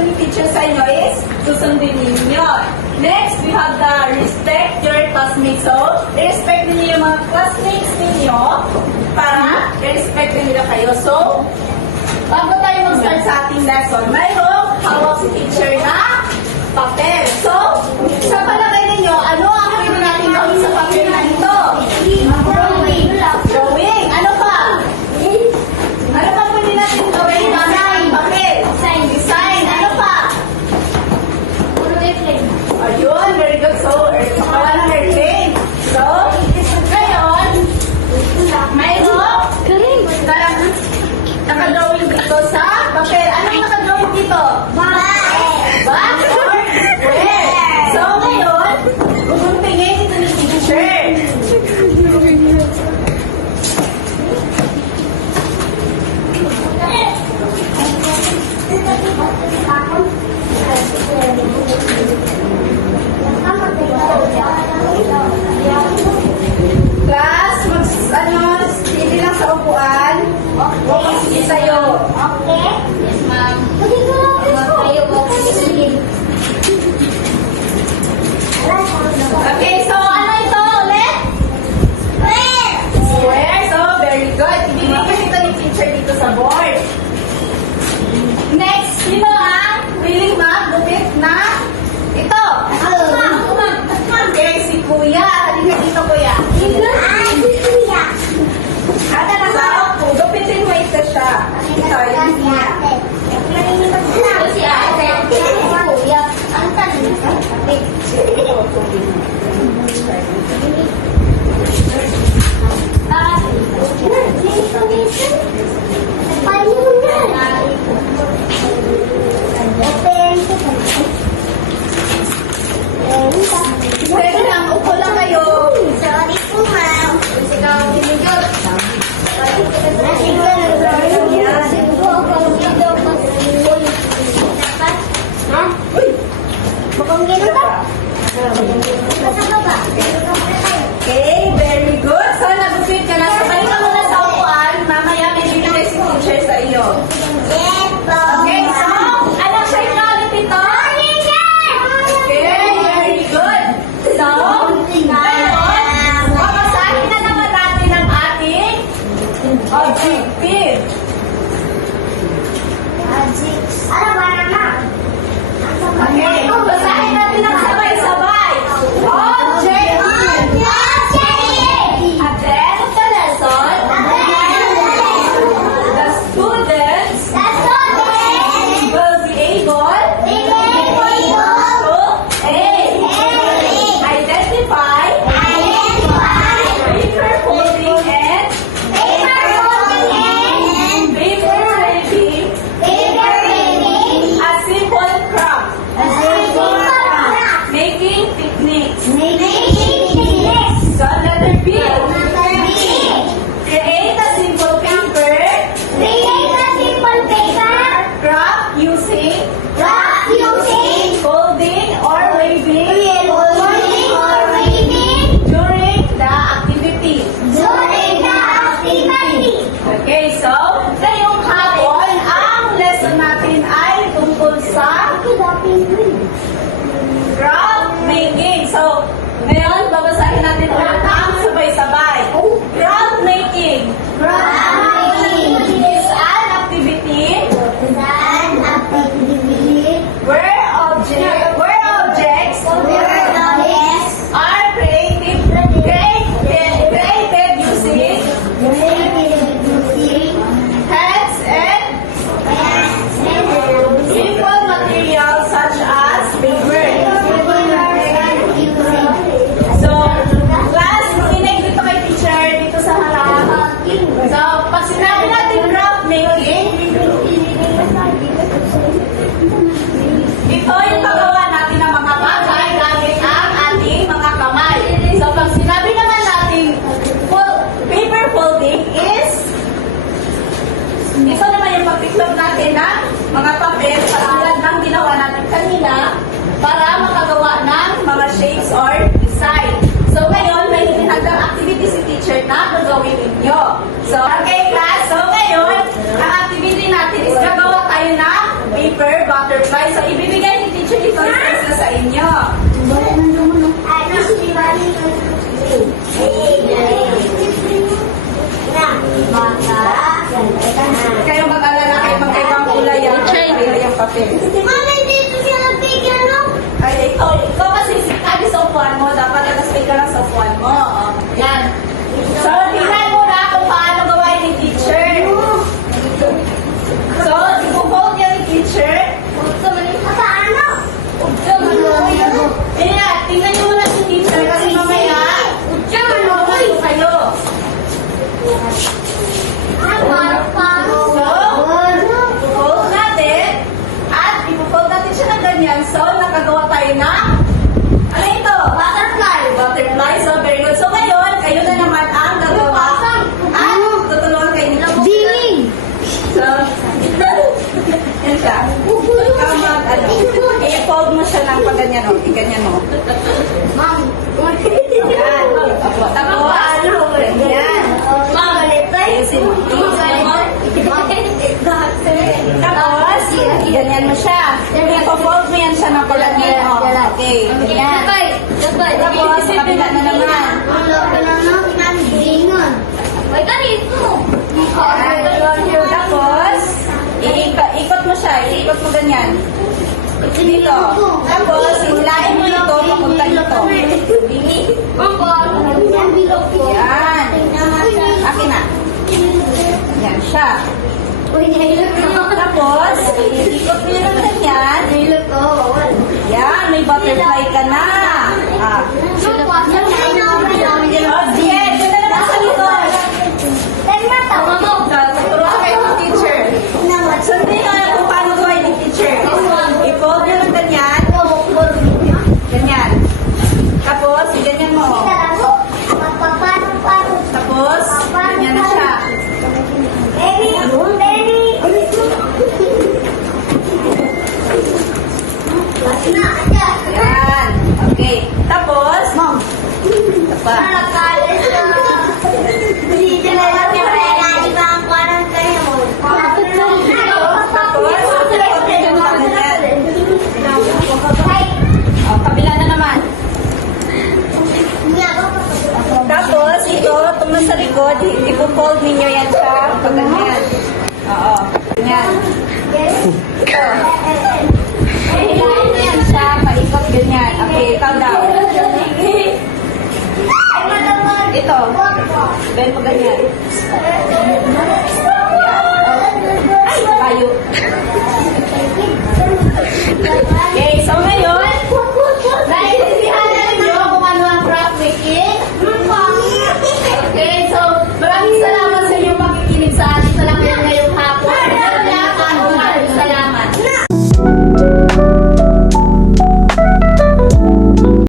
instruction ni teacher sa inyo is susundin ninyo. Next, we have the respect your classmates. So, i-respect ninyo yung mga classmates ninyo para i-respect nila kayo. So, bago tayo mag-start sa ating lesson, mayroong hawak si teacher na papel. So, sa palagay ninyo, ano ang pwede natin gawin sa papel na ito? Drawing. Drawing. Ano pa? Ano pa pwede natin gawin sa papel? Design. Ano pa? Ayun, very good. So, pakawa ng airplane. So, ngayon, mayroong nakadrawing dito sa papel. Anong nakadrawing dito? Bag or square. So, ngayon, pupuntingin ito ni teacher. Class, hindi lang sa upuan. Huwag kang sige sa'yo. Okay? Yes, ma'am. Okay, so ano ito ulit? Square. So, very good. Ibibigay ito ni teacher dito sa board. Next, sino ang willing mag-gupit na ito? Okay, si Kuya. Halika dito, Kuya. Ada na sa ako. Gupitin mo ito siya. Ito, yun niya. Si ate. Kuya. Ang tanong. Pwede lang, upo lang kayo. Sorry po, ma'am. Ikaw, hinigot. Ha? Mukhang gano'n ka? Nasa baba. Okay, very good. So, nagupit ka na. Sabay ka muna sa upuan. Mamaya may bibigay si teacher sa iyo. Yes, po. Okay, so, anong shape na ulit ito? Okay, very good. So, ngayon, babasahin na naman natin ang ating objective. Ano ba naman? Okay, basahin natin ang sabay-sabay. Objective. At the end of the lesson, the students will be able to identify paper folding and paper reading, a simple craft, making picnics. So, letter B, create a simple paper craft using folding or waving during the activity. Okay, so, ngayong hapon, ang lesson natin ay tungkol sa craft making. So, ngayon, babasahin natin ulit ang sabay-sabay. Craft making is an activity where objects are created using hands and simple materials such as paper. paper, butterfly. So, ibibigay ni teacher dito na sa inyo. Kayo mag-alala kayo magkaibang kulay yung papel. Ay, ikaw kasi sabi sa upuan mo, dapat nag-stay ka lang sa upuan mo. Oh, yan. So, tingnan mo na kung paano gawain ni teacher. So, ipo-vote niya ni teacher. Tingnan niyo muna si teacher kasi mamaya, ano kayo. Ipo-vote natin. At ipo-vote natin siya ng ganyan. So, nakagawa tayo ng ano ito? Butterfly. Butterfly. So, very good. So, ngayon, kayo na naman ang gagawa. At tutulungan kayo nila. So, yan siya. Ikaw mag, i-fold mo siya ng pag-ganyan, o. I-ganyan mo. Yan. Tapos, yan. Ayusin mo. Tapos, ganyan mo siya. I-fold mo yan siya ng pag-ganyan, o. Okay. Ganyan. Tapos, kabila na naman. Tapos, ikot mo siya. Ikot mo ganyan. Dito. Tapos, hilain mo ito papunta dito. Yan. Akin na. Yan siya. Tapos, ikot mo yung ganyan. Yan, may butterfly ka na. Ah. Oh, sige. Dito na naman sa likod. Turuan kayo ng teacher. Sundin nyo kung paano gawin ng teacher. I-fold nyo ng ganyan. Ganyan. Tapos, ganyan mo. Tapos, ganyan na siya. Yan. Okay. Tapos, ito pa. Oh, kabila na naman. Tapos, ito, itong nasa likod, ipo-fold ninyo yan siya. Pag ganyan. Oo. Ganyan. Ito. Hilahin mo yan siya, paikot ganyan. Okay, ikaw daw. Ito. Ganyan pa ganyan. Ay, tayo.